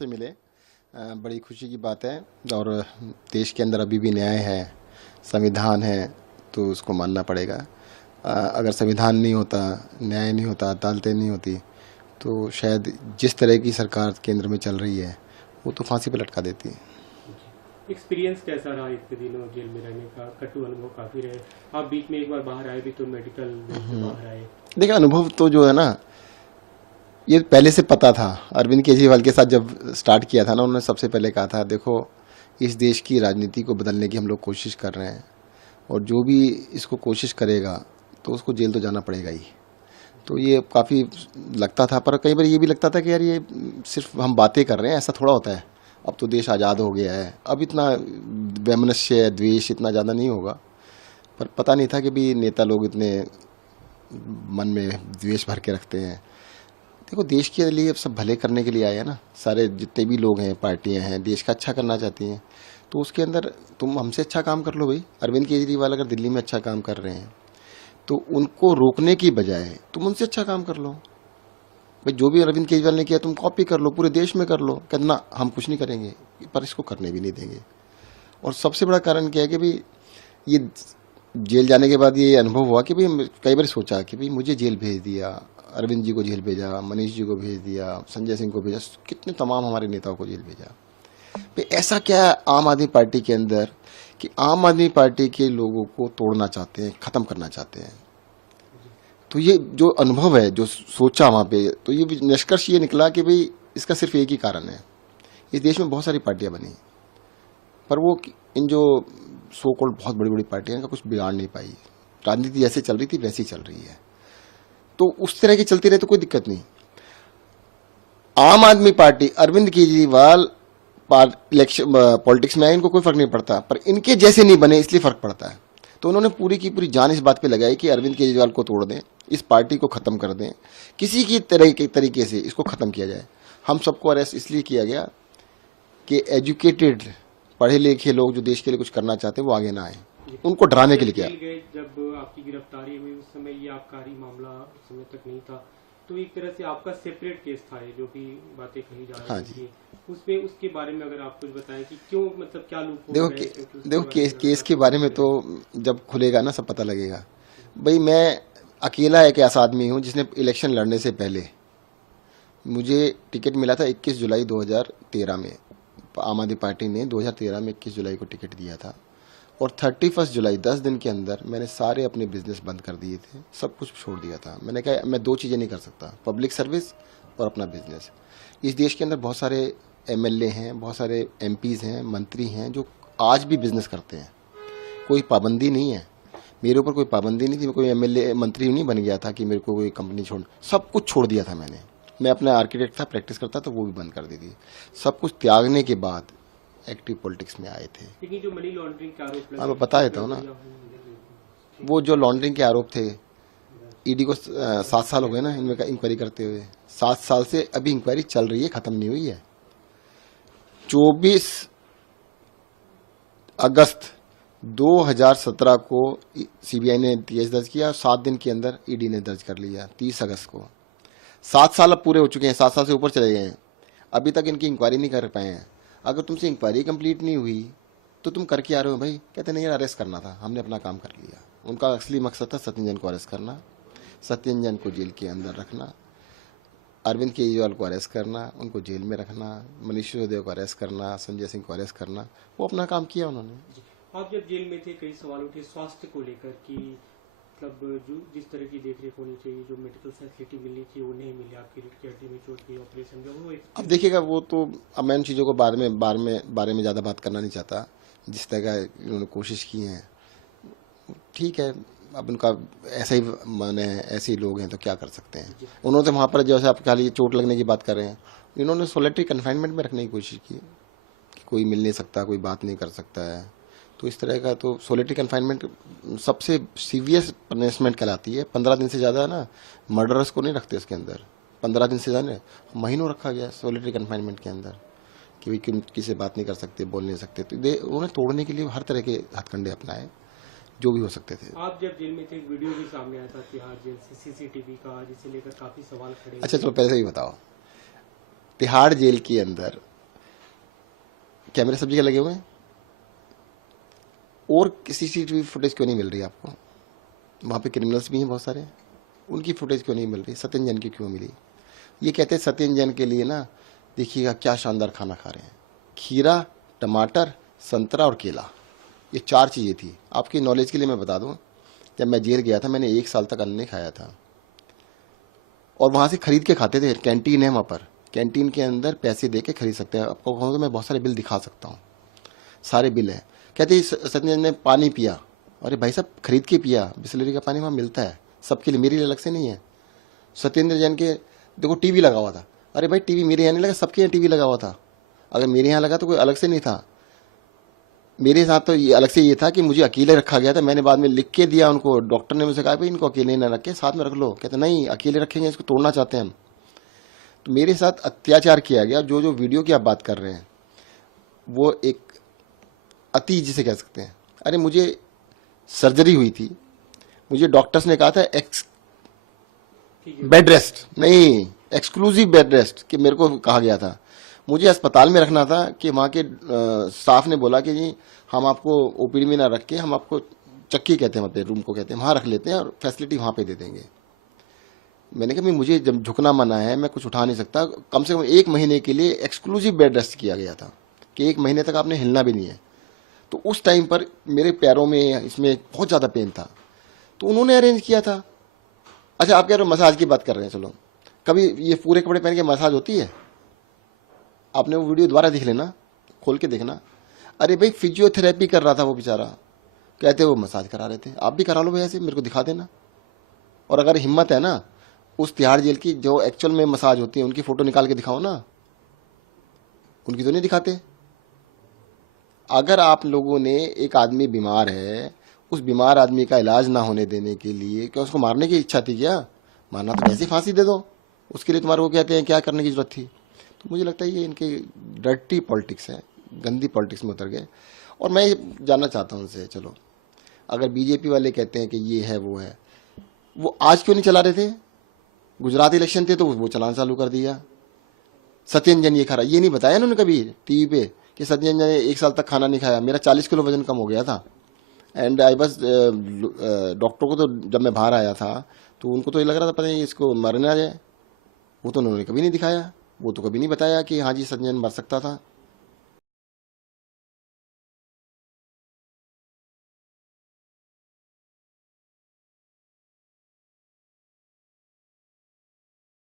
से मिले। बड़ी खुशी की बात है। और देश के अंदर अभी भी न्याय है, संविधान है, तो उसको मानना पड़ेगा। अगर संविधान नहीं होता, न्याय नहीं होता, अदालतें नहीं होती, तो शायद जिस तरह की सरकार केंद्र में चल रही है वो तो फांसी पर लटका देती। एक्सपीरियंस कैसा रहा इतने दिनों जेल में रहने का? कटु अनुभव काफ़ी रहे। आप बीच में एक बार बाहर आए भी तो मेडिकल से बाहर आए। देखिए, अनुभव तो जो है ना, ये पहले से पता था। अरविंद केजरीवाल के साथ जब स्टार्ट किया था ना, उन्होंने सबसे पहले कहा था, देखो इस देश की राजनीति को बदलने की हम लोग कोशिश कर रहे हैं, और जो भी इसको कोशिश करेगा तो उसको जेल तो जाना पड़ेगा ही। तो ये काफ़ी लगता था, पर कई बार ये भी लगता था कि यार ये सिर्फ हम बातें कर रहे हैं, ऐसा थोड़ा होता है। अब तो देश आज़ाद हो गया है, अब इतना वैमनस्य द्वेष इतना ज़्यादा नहीं होगा। पर पता नहीं था कि भी नेता लोग इतने मन में द्वेष भर के रखते हैं। देखो, देश के लिए अब सब भले करने के लिए आए हैं ना, सारे जितने भी लोग हैं, पार्टियां हैं, देश का अच्छा करना चाहती हैं। तो उसके अंदर तुम हमसे अच्छा काम कर लो भाई। अरविंद केजरीवाल अगर दिल्ली में अच्छा काम कर रहे हैं तो उनको रोकने की बजाय तुम उनसे अच्छा काम कर लो भाई। जो भी अरविंद केजरीवाल ने किया तुम कॉपी कर लो, पूरे देश में कर लो। कहना हम कुछ नहीं करेंगे, पर इसको करने भी नहीं देंगे। और सबसे बड़ा कारण क्या है कि भाई ये जेल जाने के बाद ये अनुभव हुआ कि भाई कई बार सोचा कि भाई मुझे जेल भेज दिया, अरविंद जी को जेल भेजा, मनीष जी को भेज दिया, संजय सिंह को भेजा, कितने तमाम हमारे नेताओं को जेल भेजा। भाई ऐसा क्या है आम आदमी पार्टी के अंदर कि आम आदमी पार्टी के लोगों को तोड़ना चाहते हैं, ख़त्म करना चाहते हैं। तो ये जो अनुभव है, जो सोचा वहाँ पे, तो ये निष्कर्ष ये निकला कि भाई इसका सिर्फ एक ही कारण है। इस देश में बहुत सारी पार्टियां बनी, पर वो इन जो सो कॉल्ड बहुत बड़ी बड़ी पार्टियां का कुछ बिगाड़ नहीं पाई। राजनीति जैसे चल रही थी वैसी चल रही है। तो उस तरह की चलती रहे तो कोई दिक्कत नहीं। आम आदमी पार्टी, अरविंद केजरीवाल इलेक्शन पॉलिटिक्स में आए, इनको कोई फर्क नहीं पड़ता, पर इनके जैसे नहीं बने इसलिए फर्क पड़ता है। तो उन्होंने पूरी की पूरी जान इस बात पे लगाई कि अरविंद केजरीवाल को तोड़ दें, इस पार्टी को ख़त्म कर दें, किसी की तरीके से इसको ख़त्म किया जाए। हम सबको अरेस्ट इसलिए किया गया कि एजुकेटेड, पढ़े लिखे लोग जो देश के लिए कुछ करना चाहते हैं वो आगे ना आए, उनको डराने के लिए किया। जब आपकी गिरफ्तारी हुई उस समय ये आबकारी मामला उस समय तक नहीं था, तो एक तरह से आपका सेपरेट केस था ये, जो भी बातें कही जा रही थी उसमें, उसके बारे में अगर आप कुछ बताएं कि क्यों, मतलब क्या लूप देखो केस के बारे में तो जब खुलेगा ना सब पता लगेगा। भाई मैं अकेला एक ऐसा आदमी हूँ जिसने इलेक्शन लड़ने से पहले, मुझे टिकट मिला था 21 जुलाई 2013 में। आम आदमी पार्टी ने 2013 में 21 जुलाई को टिकट दिया था, और 31 जुलाई 10 दिन के अंदर मैंने सारे अपने बिजनेस बंद कर दिए थे, सब कुछ छोड़ दिया था। मैंने कहा मैं दो चीज़ें नहीं कर सकता, पब्लिक सर्विस और अपना बिजनेस। इस देश के अंदर बहुत सारे एमएलए हैं, बहुत सारे एमपीज़ हैं, मंत्री हैं जो आज भी बिजनेस करते हैं। कोई पाबंदी नहीं है, मेरे ऊपर कोई पाबंदी नहीं थी। मैं कोई एमएलए मंत्री नहीं बन गया था कि मेरे को कोई कंपनी छोड़, सब कुछ छोड़ दिया था मैंने। मैं अपना आर्किटेक्ट था, प्रैक्टिस करता था, वो भी बंद कर दी थी। सब कुछ त्यागने के बाद एक्टिव पॉलिटिक्स में आए थे। लेकिन जो मनी लॉन्ड्रिंग के आरोप हाँ, मैं बता देता हूँ ना, वो जो लॉन्ड्रिंग के आरोप थे, ईडी को 7 साल हो गए ना इनमें इंक्वायरी करते हुए। 7 साल से अभी इंक्वायरी चल रही है, ख़त्म नहीं हुई है। 24 अगस्त 2017 को सीबीआई ने केस दर्ज किया, 7 दिन के अंदर ईडी ने दर्ज कर लिया 30 अगस्त को। 7 साल अब पूरे हो चुके हैं, 7 साल से ऊपर चले गए हैं, अभी तक इनकी इंक्वायरी नहीं कर पाए हैं। अगर तुमसे इंक्वायरी कंप्लीट नहीं हुई तो तुम करके आ रहे हो भाई? कहते नहीं यार, अरेस्ट करना था, हमने अपना काम कर लिया। उनका असली मकसद था सत्येंद्र को अरेस्ट करना, सत्येंद्र को जेल के अंदर रखना, अरविंद केजरीवाल को अरेस्ट करना, उनको जेल में रखना, मनीष सिसोदिया को अरेस्ट करना, संजय सिंह को अरेस्ट करना। वो अपना काम किया उन्होंने। आप जब जेल में थे कई सवाल उठे स्वास्थ्य को लेकर कि मतलब जो जिस तरह की देखरेख होनी चाहिए, जो मेडिकल फैसिलिटी मिलनी चाहिए वो नहीं मिली, आपकी रीढ़ की हड्डी में चोट की ऑपरेशन जो वो। अब देखिएगा, वो तो अब मैं उन चीज़ों को बारे में ज़्यादा बात करना नहीं चाहता। जिस तरह का उन्होंने कोशिश की है ठीक है, अब उनका ऐसा ही माने, ऐसे ही लोग हैं तो क्या कर सकते हैं। उन्होंने तो वहाँ पर जैसे आप खाली चोट लगने की बात कर रहे हैं, इन्होंने सोलिटरी कन्फाइनमेंट में रखने की कोशिश की कि कोई मिल नहीं सकता, कोई बात नहीं कर सकता है। तो इस तरह का तो सोलिटरी कन्फाइनमेंट सबसे सीवियर पनिशमेंट कहलाती है। 15 दिन से ज़्यादा ना मर्डरर्स को नहीं रखते उसके अंदर। 15 दिन से ज़्यादा महीनों रखा गया सोलिटरी कन्फाइनमेंट के अंदर कि भाई किसी से बात नहीं कर सकते, बोल नहीं सकते। तो उन्होंने तोड़ने के लिए हर तरह के हथकंडे अपनाए जो भी हो सकते थे। आप जब जेल में थे एक वीडियो भी सामने आया था तिहाड़ जेल से सीसीटीवी का, जिसे लेकर काफी सवाल खड़े। अच्छा चलो पहले से ही बताओ, तिहाड़ जेल के अंदर कैमरे सब जगह लगे हुए हैं, और CCTV फुटेज क्यों नहीं मिल रही आपको? वहाँ पे क्रिमिनल्स भी हैं बहुत सारे, उनकी फुटेज क्यों नहीं मिल रही? सत्येंद्र जैन की क्यों मिली? ये कहते हैं सत्येंद्र जैन के लिए ना, देखिएगा क्या शानदार खाना खा रहे हैं, खीरा, टमाटर, संतरा और केला, ये 4 चीज़ें थी। आपकी नॉलेज के लिए मैं बता दूं, जब मैं जेल गया था मैंने 1 साल तक अन्न नहीं खाया था, और वहाँ से खरीद के खाते थे। कैंटीन है वहाँ पर, कैंटीन के अंदर पैसे दे के खरीद सकते हैं। आपको कहूँगा मैं बहुत सारे बिल दिखा सकता हूँ, सारे बिल हैं। कहते सत्येंद्र ने पानी पिया, अरे भाई साहब खरीद के पिया, बिस्लरी का पानी वहाँ मिलता है सबके लिए, मेरे लिए अलग से नहीं है। सत्येंद्र जैन के देखो टीवी लगा हुआ था, अरे भाई टीवी मेरे यहाँ नहीं लगा, सबके यहाँ टीवी लगा हुआ था। अगर मेरे यहाँ लगा तो कोई अलग से नहीं था, मेरे साथ तो ये अलग से ये था कि मुझे अकेले रखा गया था। मैंने बाद में लिख के दिया उनको, डॉक्टर ने मुझसे कहा भाई इनको अकेले ना रखे, साथ में रख लो। कहते नहीं अकेले रखेंगे, इसको तोड़ना चाहते हैं हम। तो मेरे साथ अत्याचार किया गया। जो जो वीडियो की आप बात कर रहे हैं वो एक अति जिसे कह सकते हैं। अरे मुझे सर्जरी हुई थी, मुझे डॉक्टर्स ने कहा था बेड रेस्ट नहीं, एक्सक्लूसिव बेड रेस्ट कि मेरे को कहा गया था। मुझे अस्पताल में रखना था कि वहाँ के स्टाफ ने बोला कि जी हम आपको OPD में ना रख के, हम आपको चक्की कहते हैं, मतलब रूम को कहते हैं, वहाँ रख लेते हैं और फैसिलिटी वहाँ पे दे देंगे। मैंने कहा मुझे जब झुकना मना है, मैं कुछ उठा नहीं सकता। कम से कम 1 महीने के लिए एक्सक्लूसिव बेड रेस्ट किया गया था कि 1 महीने तक आपने हिलना भी नहीं है। तो उस टाइम पर मेरे पैरों में इसमें बहुत ज़्यादा पेन था, तो उन्होंने अरेंज किया था। अच्छा आप कह रहे हो मसाज की बात कर रहे हैं, चलो कभी ये पूरे कपड़े पहन के मसाज होती है? आपने वो वीडियो दोबारा देख लेना, खोल के देखना। अरे भाई फिजियोथेरेपी कर रहा था वो बेचारा, कहते वो मसाज करा रहे थे। आप भी करा लो भैया से, मेरे को दिखा देना। और अगर हिम्मत है ना, उस तिहाड़ जेल की जो एक्चुअल में मसाज होती है उनकी फोटो निकाल के दिखाओ ना, उनकी तो नहीं दिखाते। अगर आप लोगों ने, एक आदमी बीमार है, उस बीमार आदमी का इलाज ना होने देने के लिए क्या उसको मारने की इच्छा थी क्या? मारना तो वैसे फांसी दे दो, उसके लिए तुम्हारे को कहते हैं क्या करने की जरूरत थी? तो मुझे लगता है ये इनके डर्टी पॉलिटिक्स है, गंदी पॉलिटिक्स में उतर गए। और मैं जानना चाहता हूँ उनसे, चलो अगर बीजेपी वाले कहते हैं कि ये है वो है, वो आज क्यों नहीं चला रहे थे? गुजरात इलेक्शन थे तो वो चलाना चालू कर दिया। सत्येंद्र जैन ये खा रहा, ये नहीं बताया उन्होंने कभी टीवी पे कि सत्येंद्र जैन 1 साल तक खाना नहीं खाया। मेरा 40 किलो वजन कम हो गया था, एंड आई बस डॉक्टर को तो जब मैं बाहर आया था तो उनको तो ये लग रहा था पता नहीं इसको मर ना जाए। वो तो उन्होंने कभी नहीं दिखाया, वो तो कभी नहीं बताया कि हाँ जी सत्येंद्र जैन मर सकता था।